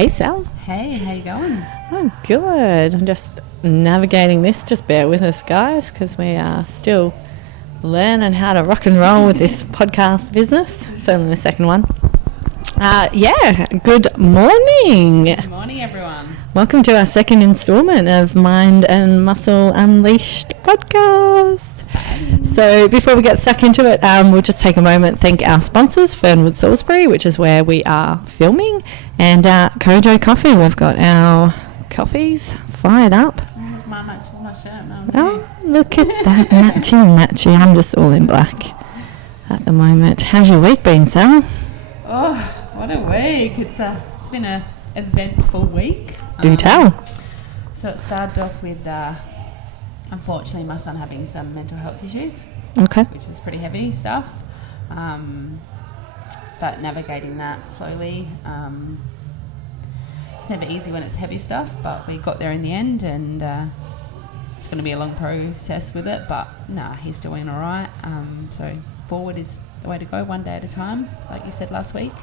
Hey, Sal. Hey, how you going? I'm good. I'm just navigating this. Just bear with us, guys, because we are still learning how to rock and roll with this podcast business. It's only the second one. Good morning. Good morning, everyone. Welcome to our second instalment of Mind and Muscle Unleashed podcast. So before we get stuck into it, we'll just take a moment, thank our sponsors, Fernwood Salisbury, which is where we are filming, and Kojo Coffee. We've got our coffees fired up. Mine matches my shirt. Oh, look at that, matchy. I'm just all in black at the moment. How's your week been, Sal? Oh, what a week. It's been an eventful week. Do tell. So it started off with, unfortunately, my son having some mental health issues. Okay. Which was pretty heavy stuff. But navigating that slowly. It's never easy when it's heavy stuff, but we got there in the end, and it's going to be a long process with it, but he's doing all right. So forward is the way to go, one day at a time, like you said last week.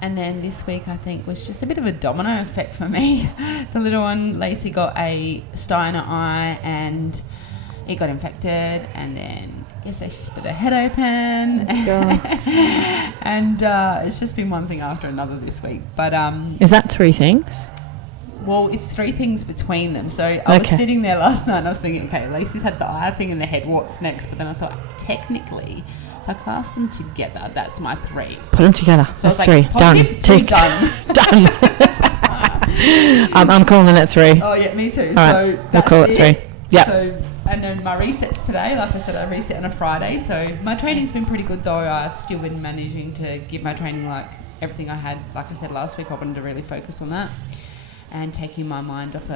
And then this week, I think, was just a bit of a domino effect for me. The little one, Lacey, got a sty in her eye and it got infected. And then yesterday she split her head open. And it's just been one thing after another this week. But is that three things? Well, it's three things between them. So I was sitting there last night and I was thinking, okay, Lacey's had the eye thing in the head. What's next? But then I thought, technically, if I class them together, that's my three. Put them together. So that's three. Done. Tick. Done. Done. I'm calling it three. Oh, yeah, me too. All so right. We'll call it three. Yeah. So, and then my resets today, like I said, I reset on a Friday. So my training's been pretty good, though. I've still been managing to give my training like everything I had. Like I said last week, I wanted to really focus on that and taking my mind off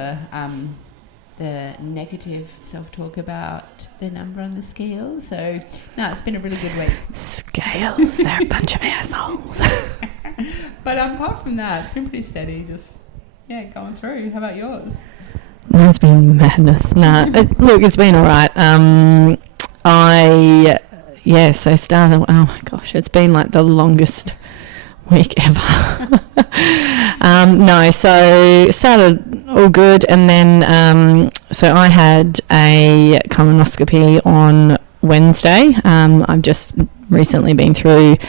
the negative self-talk about the number on the scale. So, it's been a really good week. Scales, they're a bunch of assholes. But apart from that, it's been pretty steady, just, going through. How about yours? Mine's been madness. Look, it's been all right. So started, oh my gosh, it's been like the longest week ever. So started all good, and then so I had a colonoscopy on Wednesday. I've just recently been through a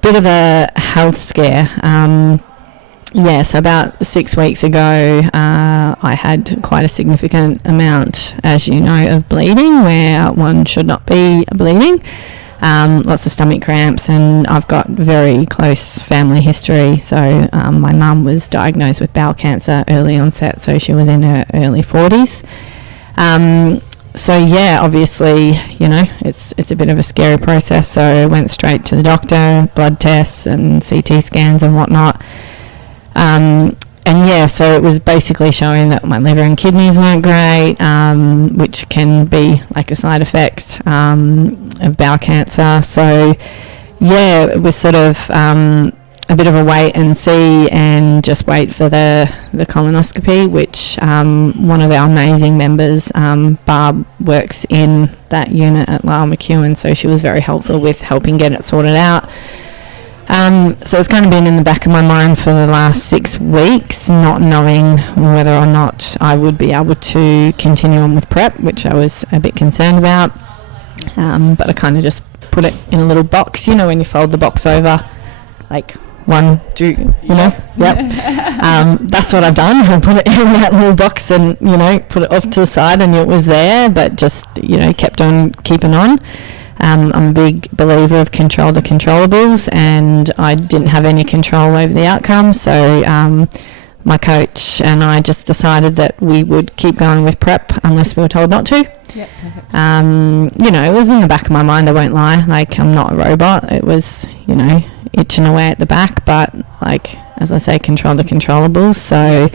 bit of a health scare. So about 6 weeks ago, I had quite a significant amount, as you know, of bleeding where one should not be bleeding. Lots of stomach cramps, and I've got very close family history. So my mum was diagnosed with bowel cancer early onset, so she was in her early 40s. Obviously, it's a bit of a scary process. So I went straight to the doctor, blood tests and CT scans and whatnot. So it was basically showing that my liver and kidneys weren't great, which can be like a side effect of bowel cancer. So, it was sort of a bit of a wait and see and just wait for the colonoscopy, which one of our amazing members, Barb, works in that unit at Lyle McEwen, so she was very helpful with helping get it sorted out. So it's kind of been in the back of my mind for the last 6 weeks, not knowing whether or not I would be able to continue on with prep, which I was a bit concerned about. But I kind of just put it in a little box, when you fold the box over, like 1, 2, Yep. That's what I've done. I put it in that little box and, put it off to the side, and it was there, but just, kept on keeping on. I'm a big believer of control the controllables, and I didn't have any control over the outcome, so my coach and I just decided that we would keep going with prep unless we were told not to. Yep, perfect. It was in the back of my mind, I won't lie. Like, I'm not a robot. It was, itching away at the back, but like, as I say, control the controllables. So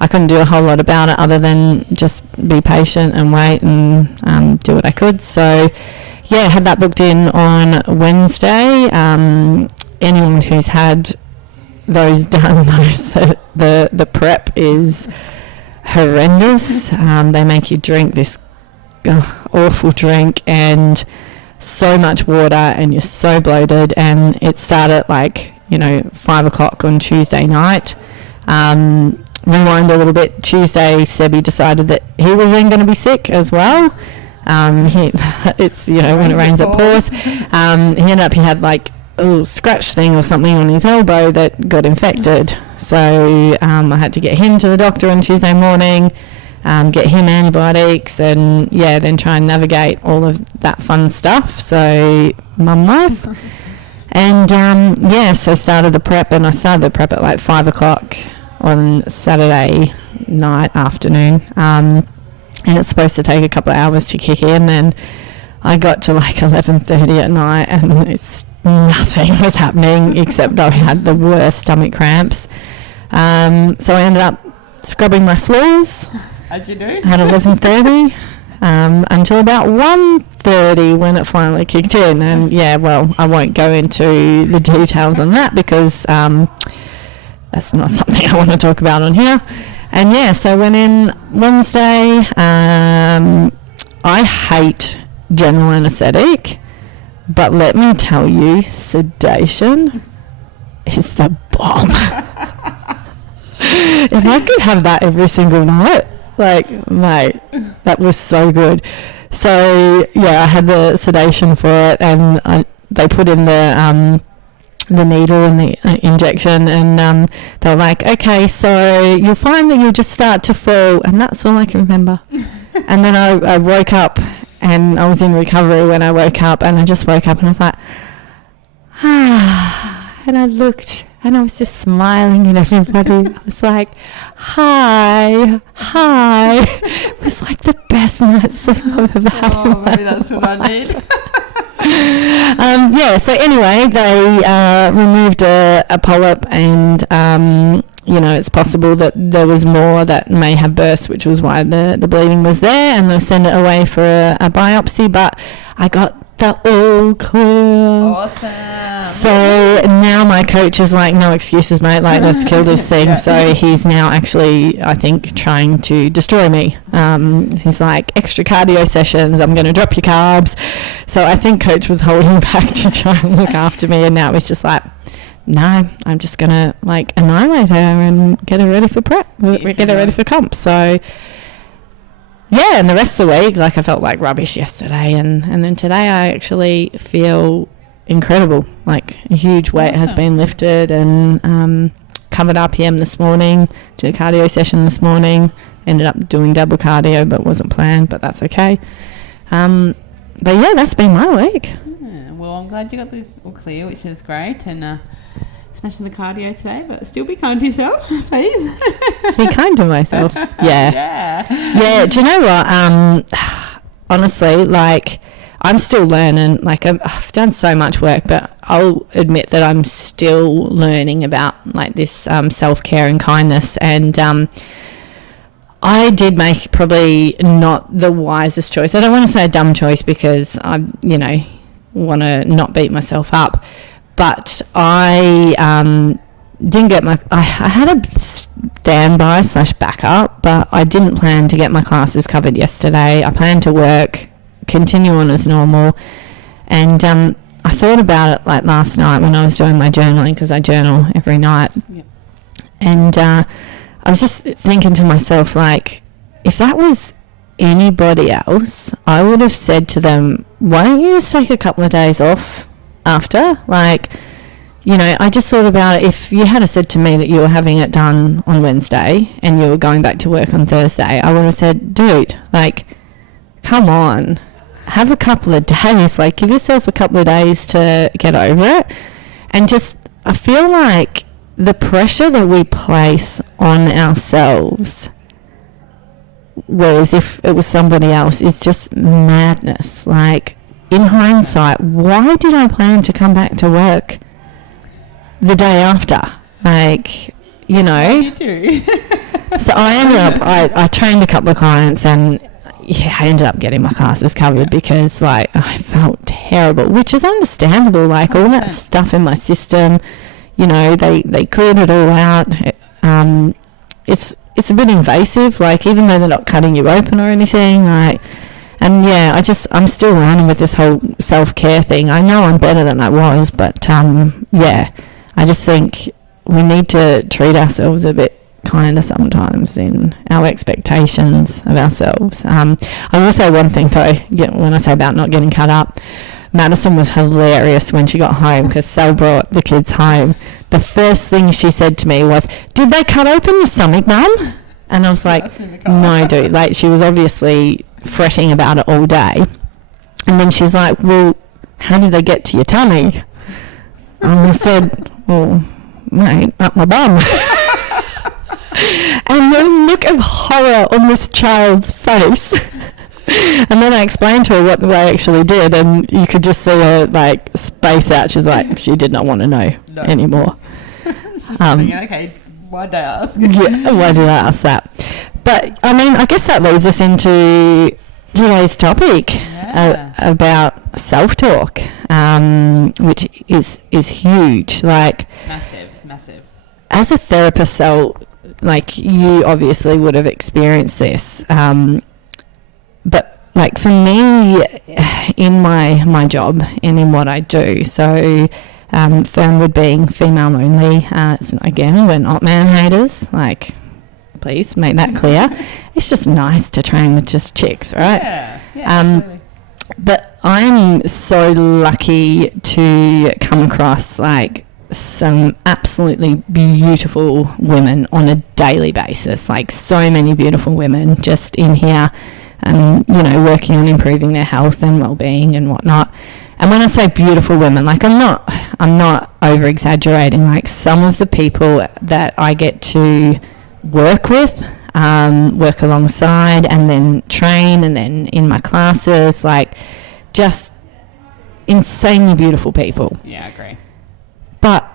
I couldn't do a whole lot about it other than just be patient and wait and do what I could. So had that booked in on Wednesday. Anyone who's had those done knows that the prep is horrendous. They make you drink this awful drink and so much water, and you're so bloated, and it started like 5 o'clock on Tuesday night. Rewind a little bit. Tuesday, Sebi decided that he was then going to be sick as well. When it rains it pours. He had like a little scratch thing or something on his elbow that got infected. So I had to get him to the doctor on Tuesday morning, get him antibiotics, and then try and navigate all of that fun stuff. So mum life. And so started the prep, and I started the prep at like 5 o'clock on Saturday night, afternoon. And it's supposed to take a couple of hours to kick in, and I got to like 11:30 at night, and nothing was happening except I had the worst stomach cramps. So I ended up scrubbing my floors. As you do. At 11:30 until about 1:30 when it finally kicked in. And I won't go into the details on that because that's not something I want to talk about on here. And so I went in Wednesday. I hate general anaesthetic, but let me tell you, sedation is the bomb. If I could have that every single night, like, mate, that was so good. So I had the sedation for it, and they put in the needle and the injection, and they were like, okay, so you'll find that you'll just start to fall, and that's all I can remember. And then I woke up, and I was in recovery when I woke up, and I just woke up and I was like, and I looked, and I was just smiling at everybody. I was like, hi. It was like the best night's sleep I've ever had. Oh, maybe that's what I need. So anyway, they removed a polyp, and it's possible that there was more that may have burst, which was why the bleeding was there, and they sent it away for a biopsy, but I got the all clear. Awesome. So now my coach is like, no excuses, mate, like, let's kill this thing. So he's now actually, I think, trying to destroy me. He's like, extra cardio sessions, I'm going to drop your carbs. So I think coach was holding back to try and look after me, and now he's just like, no, I'm just going to like annihilate her and get her ready for prep, get her ready for comp. So and the rest of the week, like, I felt like rubbish yesterday, and then today I actually feel incredible. Like, a huge weight has been lifted, and covered RPM this morning, did a cardio session this morning, ended up doing double cardio, but wasn't planned, but that's okay. But that's been my week. Well, I'm glad you got the all clear, which is great, and smashing the cardio today, but still be kind to yourself, please. Be kind to myself. Yeah. Do you know what? Honestly, like, I'm still learning. Like, I've done so much work, but I'll admit that I'm still learning about like this self-care and kindness. And I did make probably not the wisest choice. I don't want to say a dumb choice because I, want to not beat myself up. But I didn't get I had a standby / backup, but I didn't plan to get my classes covered yesterday. I planned to work, continue on as normal. And I thought about it like last night when I was doing my journaling, because I journal every night. Yep. And I was just thinking to myself, like, if that was anybody else, I would have said to them, why don't you just take a couple of days off after? Like, I just thought about it. If you had said to me that you were having it done on Wednesday and you were going back to work on Thursday, I would have said, dude, like, come on, have a couple of days, like, give yourself a couple of days to get over it. And just, I feel like the pressure that we place on ourselves, whereas if it was somebody else, is just madness. Like, in hindsight, why did I plan to come back to work the day after? Like, you do. So I ended up, I trained a couple of clients, and I ended up getting my classes covered because, like, I felt terrible, which is understandable. Like, all that stuff in my system, they cleared it all out. It's a bit invasive, like, even though they're not cutting you open or anything, like. And I'm still learning with this whole self-care thing. I know I'm better than I was, but I just think we need to treat ourselves a bit kinder sometimes in our expectations of ourselves. I will say one thing though, when I say about not getting cut up, Madison was hilarious when she got home because Sal brought the kids home. The first thing she said to me was, "Did they cut open your stomach, Mum?" And I was like, "No, dude." Like, she was obviously fretting about it all day. And then she's like, "Well, how did they get to your tummy?" And I said, "Well, mate, up my bum." And the look of horror on this child's face. And then I explained to her what they actually did, and you could just see her like space out. She's like, she did not want to know anymore. Okay, why did I ask? Yeah, why did I ask that? But I mean, I guess that leads us into today's topic about self-talk, which is huge. Like, massive. As a therapist, so like, you obviously would have experienced this. But like, for me, in my job and in what I do, so Fernwood being female only, again, we're not man haters. Like, please make that clear. It's just nice to train with just chicks, right? Yeah, absolutely. But I'm so lucky to come across like some absolutely beautiful women on a daily basis. Like, so many beautiful women just in here, working on improving their health and well-being and whatnot. And when I say beautiful women, like, I'm not over exaggerating. Like, some of the people that I get to work with, work alongside, and then train, and then in my classes, like, just insanely beautiful people. Yeah, I agree. But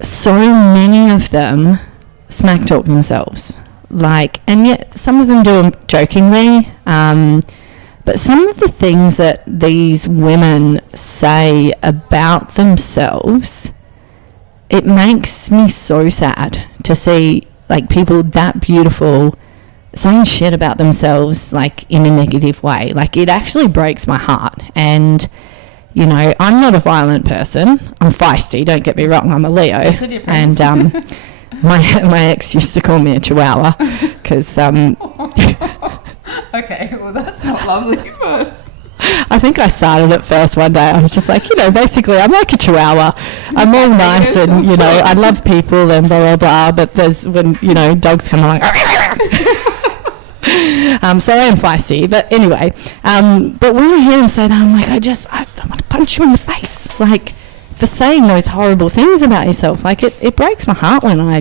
so many of them smack talk themselves. Like, and yet some of them do them jokingly. But some of the things that these women say about themselves, it makes me so sad to see like people that beautiful saying shit about themselves, like, in a negative way. Like, it actually breaks my heart. And I'm not a violent person. I'm feisty, don't get me wrong. I'm a Leo. That's a difference. And my ex used to call me a chihuahua because okay, well, that's not lovely, but I think I started it first one day. I was just like, basically I'm like a chihuahua. I'm all nice and, I love people and blah, blah, blah. But there's when, dogs come along. So I am feisty. But anyway, but when I hear him say that, I'm like, I want to punch you in the face. Like, for saying those horrible things about yourself. Like, it breaks my heart when I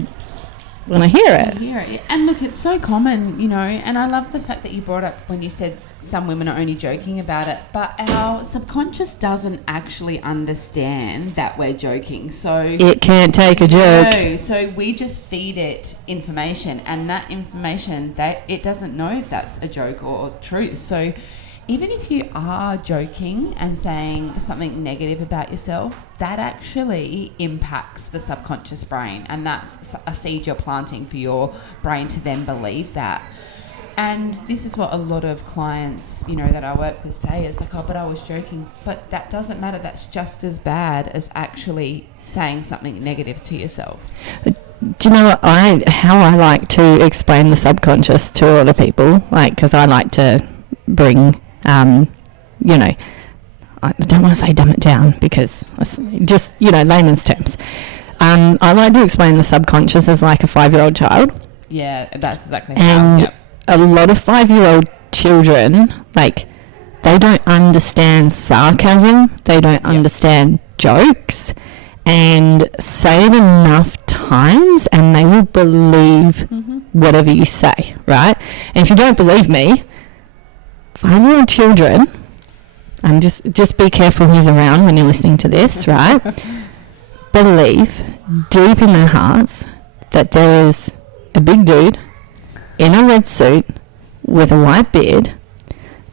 hear it. And look, it's so common, and I love the fact that you brought up when you said some women are only joking about it, but our subconscious doesn't actually understand that we're joking. So it can't take a joke. No, so we just feed it information, and that information, it doesn't know if that's a joke or truth. So even if you are joking and saying something negative about yourself, that actually impacts the subconscious brain, and that's a seed you're planting for your brain to then believe that. And this is what a lot of clients, that I work with say is like, oh, but I was joking. But that doesn't matter. That's just as bad as actually saying something negative to yourself. Do you know what how I like to explain the subconscious to a lot of people? Like, because I like to bring, I don't want to say dumb it down because just, layman's terms. I like to explain the subconscious as like a 5-year-old child. Yeah, that's exactly how. And a lot of 5-year-old children, like, they don't understand sarcasm. They don't understand jokes. And say it enough times and they will believe whatever you say, right? And if you don't believe me, 5-year-old children, just be careful who's around when you're listening to this, right? Believe deep in their hearts that there is a big dude in a red suit with a white beard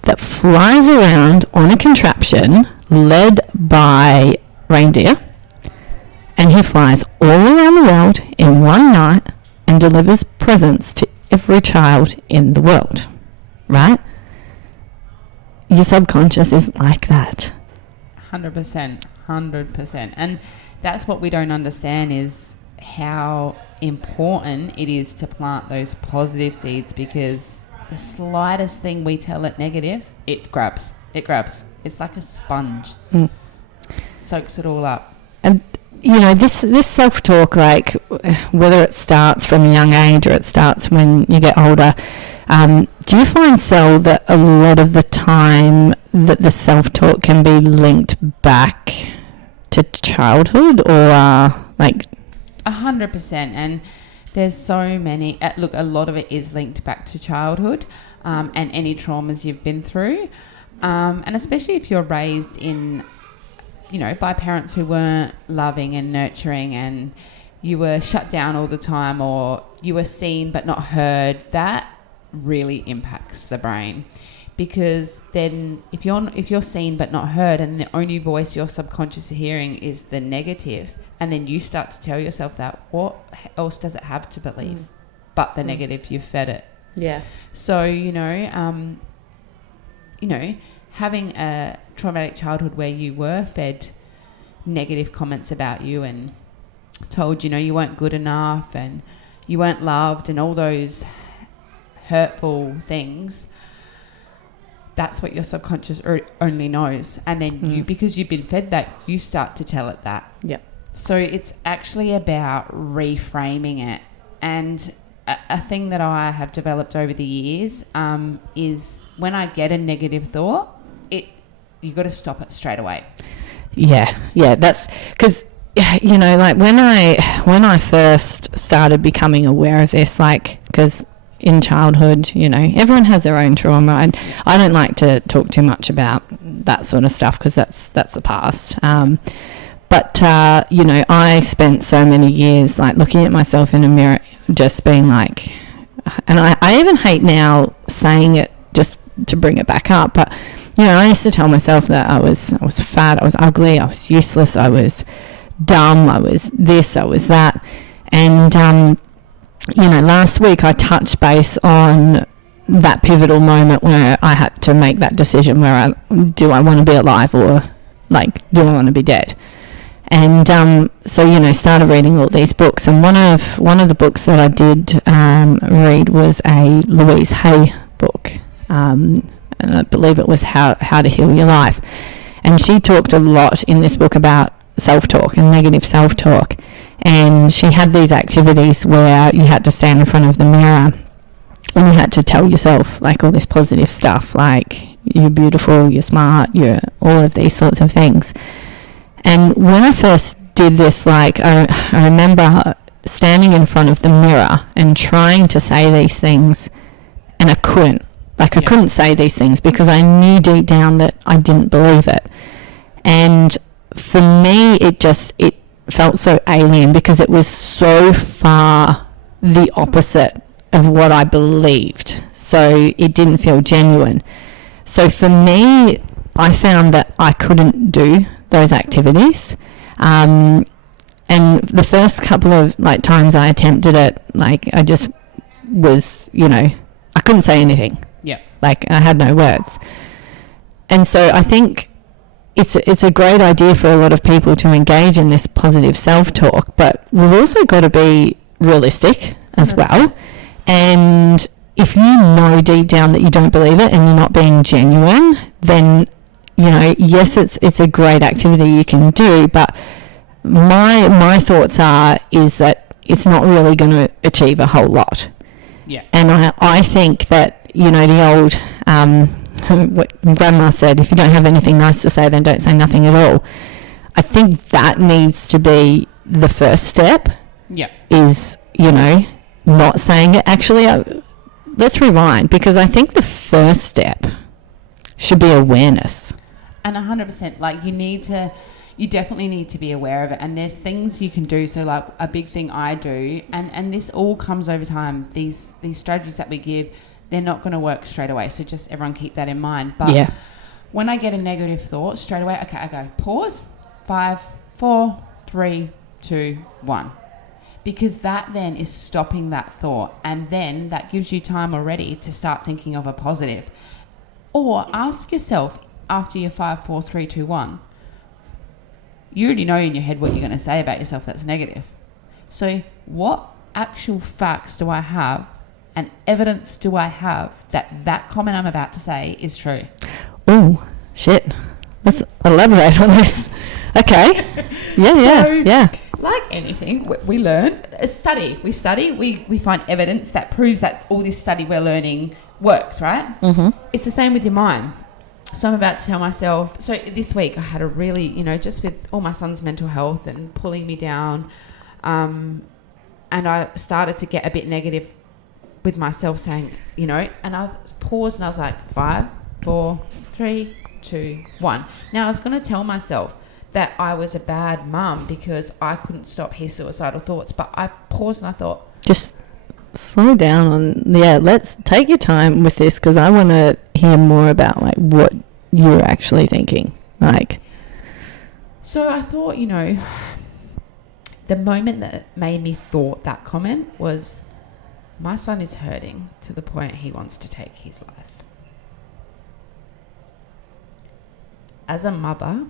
that flies around on a contraption led by reindeer, and he flies all around the world in one night and delivers presents to every child in the world, right? Your subconscious is like that. 100%. And that's what we don't understand, is how important it is to plant those positive seeds, because the slightest thing we tell it negative, it grabs. It's like a sponge. Soaks it all up. And this self-talk, like whether it starts from a young age or it starts when you get older, do you find, Sel, that a lot of the time that the self-talk can be linked back to childhood, or like 100%? And there's so many, look, a lot of it is linked back to childhood, and any traumas you've been through, and especially if you're raised in, by parents who weren't loving and nurturing, and you were shut down all the time, or you were seen but not heard. That really impacts the brain, because then if you're seen but not heard, and the only voice your subconscious is hearing is the negative, and then you start to tell yourself that, what else does it have to believe but the negative you've fed it? Yeah. So having a traumatic childhood where you were fed negative comments about you and told you weren't good enough and you weren't loved and all those hurtful things, that's what your subconscious only knows. And then because you've been fed that, you start to tell it that. Yep. So it's actually about reframing it. And a thing that I have developed over the years is when I get a negative thought, you got to stop it straight away. Yeah, that's because like when I first started becoming aware of this, like, because in childhood, everyone has their own trauma, and I don't like to talk too much about that sort of stuff because that's the past. But I spent so many years like looking at myself in a mirror, just being like, and I even hate now saying it just to bring it back up, but I used to tell myself that I was fat, I was ugly, I was useless, I was dumb, I was this, I was that. And, last week I touched base on that pivotal moment where I had to make that decision where do I want to be alive, or like, do I want to be dead? And started reading all these books. And one of the books that I did read was a Louise Hay book. And I believe it was How to Heal Your Life. And she talked a lot in this book about self-talk and negative self-talk. And she had these activities where you had to stand in front of the mirror and you had to tell yourself like all this positive stuff, like you're beautiful, you're smart, you're all of these sorts of things. And when I first did this, like I remember standing in front of the mirror and trying to say these things, and I couldn't. I couldn't say these things because I knew deep down that I didn't believe it. And for me, it felt so alien because it was so far the opposite of what I believed. So it didn't feel genuine. So for me, I found that I couldn't do those activities. And the first couple of times I attempted it, I just was, I couldn't say anything. Yeah. I had no words. And so I think it's a great idea for a lot of people to engage in this positive self-talk, but we've also got to be realistic as well. And if you know deep down that you don't believe it and you're not being genuine, then, yes, it's a great activity you can do, but my thoughts is that it's not really going to achieve a whole lot. Yeah. And I think that, the old, what Grandma said, if you don't have anything nice to say, then don't say nothing at all. I think that needs to be the first step. Yeah. Is, not saying it. Actually, let's rewind, because I think the first step should be awareness. And 100%, you definitely need to be aware of it. And there's things you can do. So like a big thing I do, and this all comes over time, these strategies that we give, they're not going to work straight away. So just everyone keep that in mind. But when I get a negative thought, straight away, okay, I go pause, 5, 4, 3, 2, 1. Because that then is stopping that thought. And then that gives you time already to start thinking of a positive. Or ask yourself after your 5, 4, 3, 2, 1, you already know in your head what you're going to say about yourself that's negative. So what actual facts do I have and evidence do I have that comment I'm about to say is true? Oh, shit. Let's elaborate on this. Okay. Yeah. Like anything, we learn, we study, we find evidence that proves that all this study we're learning works, right? Mm-hmm. It's the same with your mind. So I'm about to tell myself, so this week I had a really, just with all my son's mental health and pulling me down, and I started to get a bit negative with myself saying, and I paused and I was like, 5, 4, 3, 2, 1. Now I was going to tell myself that I was a bad mum because I couldn't stop his suicidal thoughts, but I paused and I thought, just slow down let's take your time with this, because I want to hear more about like what you're actually thinking. Like, so I thought, the moment that made me thought that comment was, my son is hurting to the point he wants to take his life. As a mother,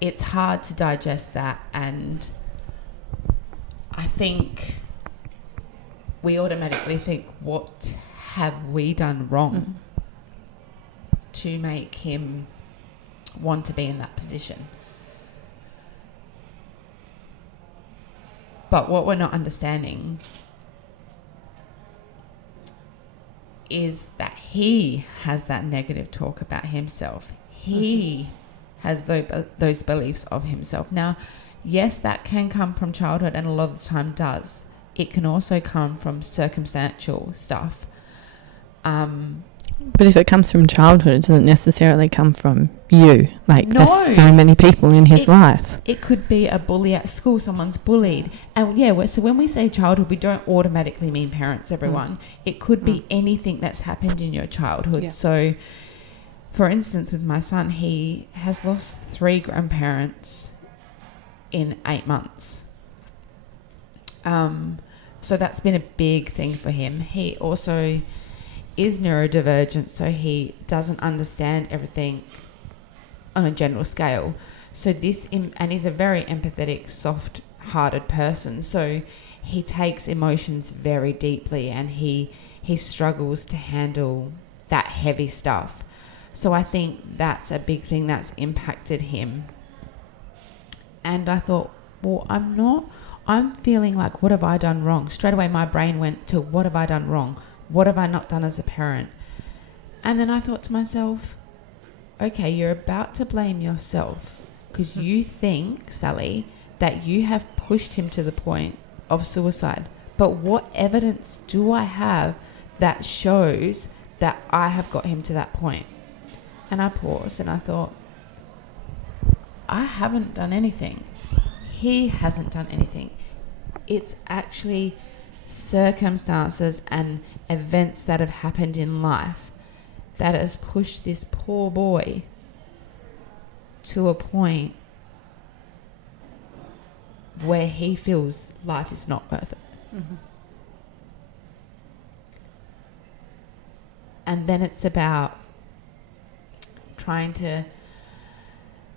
it's hard to digest that, and I think we automatically think, what have we done wrong to make him want to be in that position? But what we're not understanding is that he has that negative talk about himself. He has those beliefs of himself. Now, yes, that can come from childhood, and a lot of the time does. It can also come from circumstantial stuff. But if it comes from childhood, it doesn't necessarily come from you. Like, no, there's so many people in his life. It could be a bully at school, someone's bullied. And so when we say childhood, we don't automatically mean parents, everyone. It could be anything that's happened in your childhood. Yeah. So, for instance, with my son, he has lost 3 grandparents in 8 months. So that's been a big thing for him. He also is neurodivergent, so he doesn't understand everything on a general scale. So and he's a very empathetic, soft-hearted person. So he takes emotions very deeply, and he struggles to handle that heavy stuff. So I think that's a big thing that's impacted him. And I thought, well, I'm feeling like, what have I done wrong? Straight away my brain went to, what have I done wrong? What have I not done as a parent? And then I thought to myself, okay, you're about to blame yourself because you think, Sally, that you have pushed him to the point of suicide. But what evidence do I have that shows that I have got him to that point? And I paused and I thought, I haven't done anything. He hasn't done anything. It's actually circumstances and events that have happened in life that has pushed this poor boy to a point where he feels life is not worth it. Mm-hmm. And then it's about trying to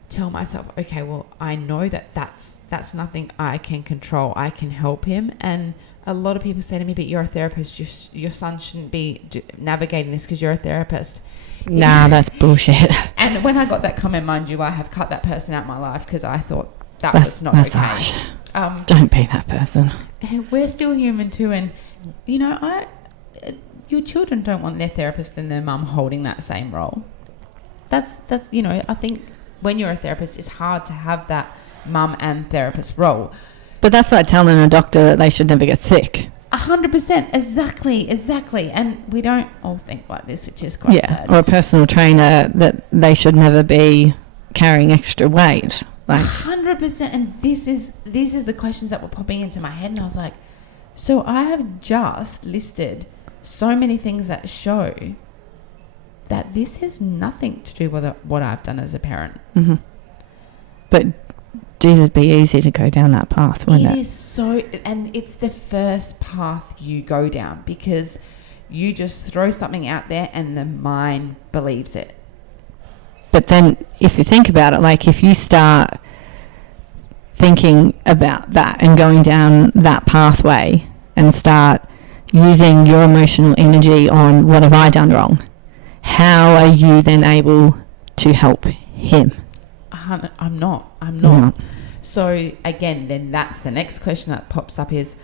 tell myself, okay, well, I know that's nothing I can control. I can help him. And a lot of people say to me, but you're a therapist. Your son shouldn't be navigating this because you're a therapist. Nah, that's bullshit. And when I got that comment, mind you, I have cut that person out of my life because I thought that's was not okay. Harsh. Don't be that person. We're still human too. And, your children don't want their therapist and their mum holding that same role. That's I think when you're a therapist, it's hard to have that mum and therapist role. But that's like telling a doctor that they should never get sick. 100%. Exactly. And we don't all think like this, which is quite sad. Or a personal trainer that they should never be carrying extra weight. Like 100%. And these is the questions that were popping into my head. And I was like, so I have just listed so many things that show that this has nothing to do with what I've done as a parent. Mm-hmm. But Jesus, it'd be easy to go down that path, wouldn't it? It is so, and it's the first path you go down because you just throw something out there and the mind believes it. But then if you think about it, like if you start thinking about that and going down that pathway and start using your emotional energy on what have I done wrong, how are you then able to help him? I'm not. So again, then that's the next question that pops up is,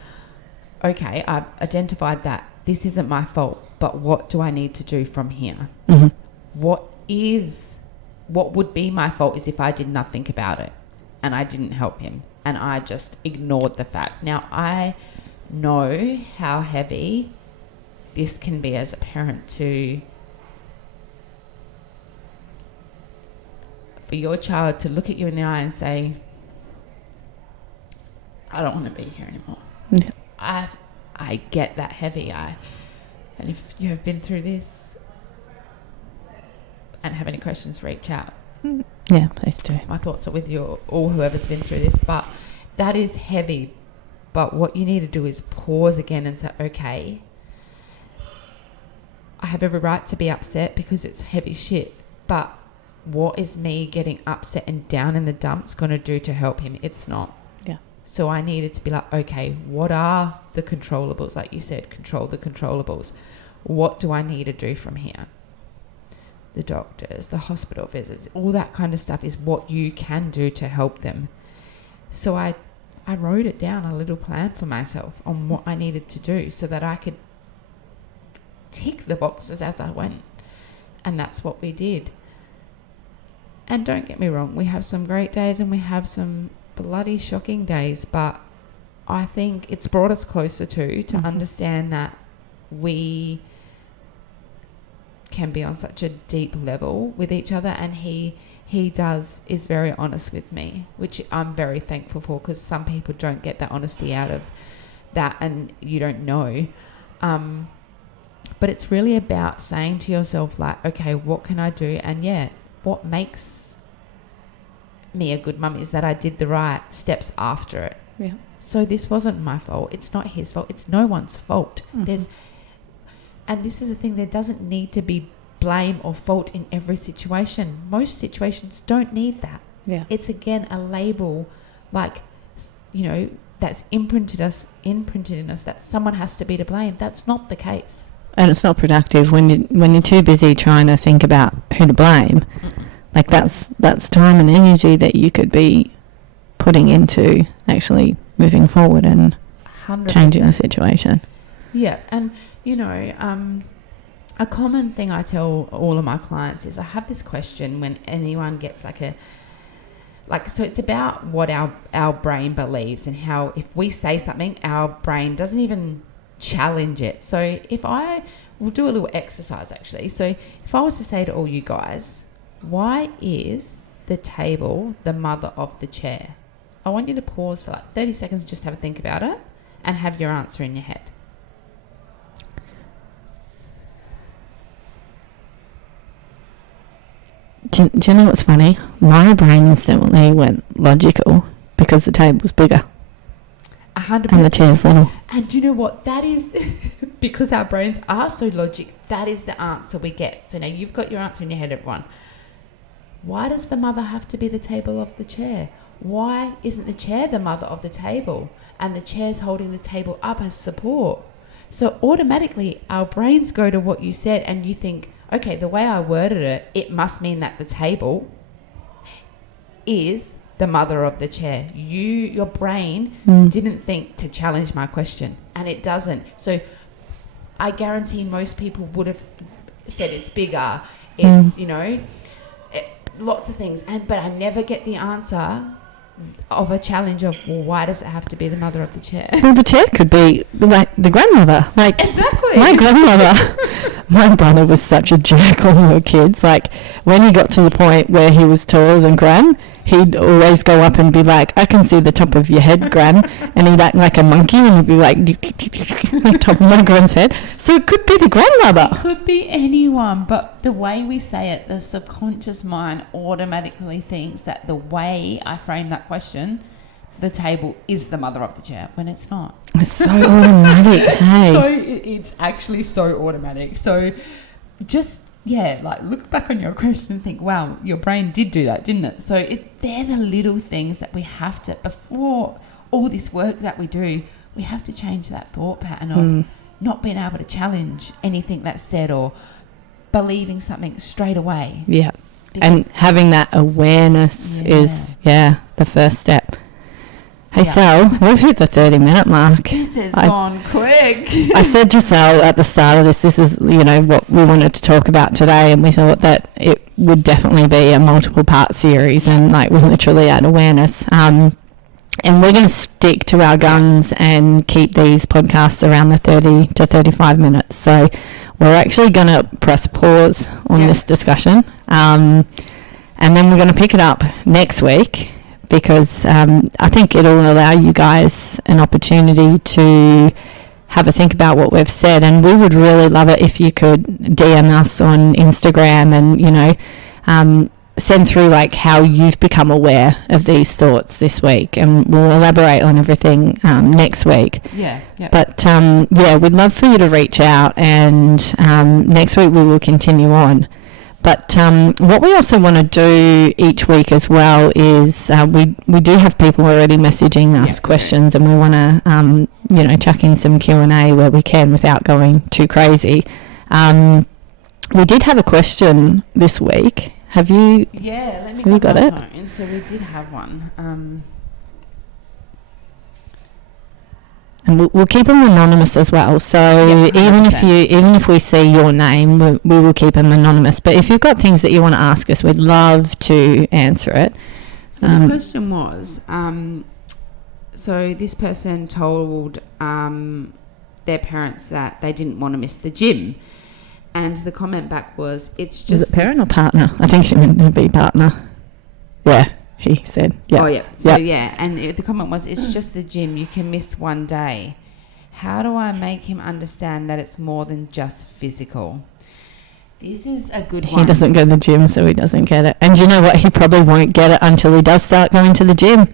okay, I've identified that this isn't my fault, but what do I need to do from here? Mm-hmm. What would be my fault is if I did nothing about it and I didn't help him and I just ignored the fact. Now, I know how heavy this can be as a parent for your child to look at you in the eye and say, I don't want to be here anymore. Yeah. I get that heavy. And if you have been through this and have any questions, reach out. Yeah, please do. My thoughts are with you or whoever's been through this, but that is heavy. But what you need to do is pause again and say, okay, I have every right to be upset because it's heavy shit, but what is me getting upset and down in the dumps going to do to help him? It's not. Yeah. So I needed to be like, okay, what are the controllables? Like you said, control the controllables. What do I need to do from here? The doctors, the hospital visits, all that kind of stuff is what you can do to help them. So I wrote it down, a little plan for myself on what I needed to do so that I could tick the boxes as I went. And that's what we did. And don't get me wrong, we have some great days and we have some bloody shocking days, but I think it's brought us closer to understand that we can be on such a deep level with each other, and he is very honest with me, which I'm very thankful for, because some people don't get that honesty out of that and you don't know. But it's really about saying to yourself, like, okay, what can I do? And yeah, what makes me a good mum is that I did the right steps after it. Yeah. So this wasn't my fault. It's not his fault. It's no one's fault. Mm-hmm. And this is the thing, there doesn't need to be blame or fault in every situation. Most situations don't need that. Yeah. It's, again, a label, like, you know, that's imprinted in us that someone has to be to blame. That's not the case. And it's not productive when you're too busy trying to think about who to blame. Mm-mm. Like that's time and energy that you could be putting into actually moving forward and 100%. Changing the situation. Yeah, and you know, a common thing I tell all of my clients is I have this question when anyone gets so it's about what our brain believes and how if we say something, our brain doesn't even challenge it. So we'll do a little exercise actually. So if I was to say to all you guys, why is the table the mother of the chair? I want you to pause for like 30 seconds, just have a think about it and have your answer in your head. Do you know what's funny? My brain instantly went logical because the table's bigger. 100%. And the chair's little. And do you know what? That is, because our brains are so logic, that is the answer we get. So now you've got your answer in your head, everyone. Why does the mother have to be the table of the chair? Why isn't the chair the mother of the table? And the chair's holding the table up as support. So automatically our brains go to what you said and you think, okay, the way I worded it, it must mean that the table is the mother of the chair. Your brain didn't think to challenge my question, and it doesn't. So I guarantee most people would have said it's bigger, it's, you know, lots of things. But I never get the answer of a challenge of, well, why does it have to be the mother of the chair? Well, the chair could be like the grandmother. Like exactly. My grandmother, my brother was such a jerk when we were kids. Like when he got to the point where he was taller than Gran, he'd always go up and be like, I can see the top of your head, Gran. And he'd act like a monkey and he'd be like, on top of my Gran's head. So it could be the grandmother. It could be anyone, but the way we say it, the subconscious mind automatically thinks that the way I frame that question, the table is the mother of the chair, when it's not. It's so automatic, hey? So it's actually so automatic. So just like look back on your question and think, wow, your brain did do that, didn't it? So they're the little things that we have to, before all this work that we do, we have to change that thought pattern of not being able to challenge anything that's said or believing something straight away. Yeah. And having that awareness is, the first step. Hey, Sal, we've hit the 30-minute mark. This has gone quick. I said to Sal at the start of this is, what we wanted to talk about today, and we thought that it would definitely be a multiple-part series, and, we're literally at awareness. And we're going to stick to our guns and keep these podcasts around the 30 to 35 minutes. So we're actually going to press pause on this discussion, and then we're going to pick it up next week, because I think it'll allow you guys an opportunity to have a think about what we've said. And we would really love it if you could DM us on Instagram and, send through how you've become aware of these thoughts this week. And we'll elaborate on everything next week. Yeah. But, we'd love for you to reach out, and next week we will continue on. But what we also want to do each week as well is we do have people already messaging us questions, and we want to, chuck in some Q&A where we can without going too crazy. We did have a question this week. Have you? Yeah, let me have you got it? Phone. So we did have one. And we'll keep them anonymous as well. So even if we see your name, we will keep them anonymous. But if you've got things that you want to ask us, we'd love to answer it. So the question was, so this person told their parents that they didn't want to miss the gym. And the comment back was, it's just... Was it parent or partner? I think she meant to be partner. Yeah, he said. Yeah. Oh, yeah. So, and the comment was, it's just the gym. You can miss one day. How do I make him understand that it's more than just physical? This is a good one. He doesn't go to the gym, so he doesn't get it. And you know what? He probably won't get it until he does start going to the gym.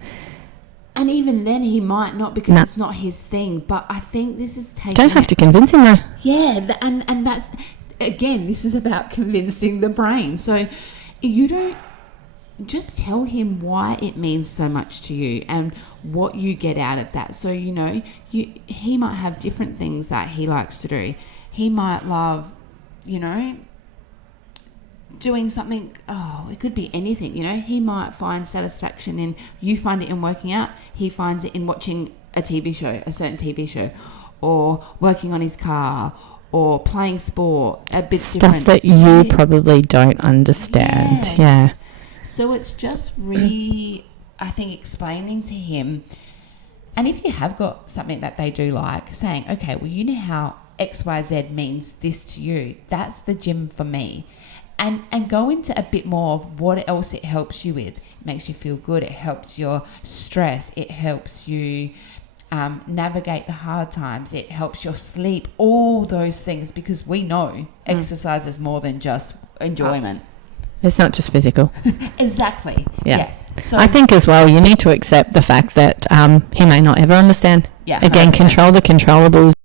And even then he might not, because it's not his thing. But I think this is taking... Don't have to convince him, though. Yeah, and that's... Again, this is about convincing the brain. So you don't... Just tell him why it means so much to you and what you get out of that. So, he might have different things that he likes to do. He might love, doing something. Oh, it could be anything, He might find satisfaction in... You find it in working out. He finds it in watching a certain TV show, or working on his car, or playing sport. A bit stuff different. That you probably don't understand. Yes. Yeah. So it's just I think, explaining to him, and if you have got something that they do like, saying, okay, well, you know how XYZ means this to you. That's the gym for me. And go into a bit more of what else it helps you with. It makes you feel good. It helps your stress. It helps you navigate the hard times. It helps your sleep. All those things, because we know exercise is more than just enjoyment. It's not just physical. Exactly. Yeah. So I think as well, you need to accept the fact that he may not ever understand. Yeah. Again, 100%. control the controllables.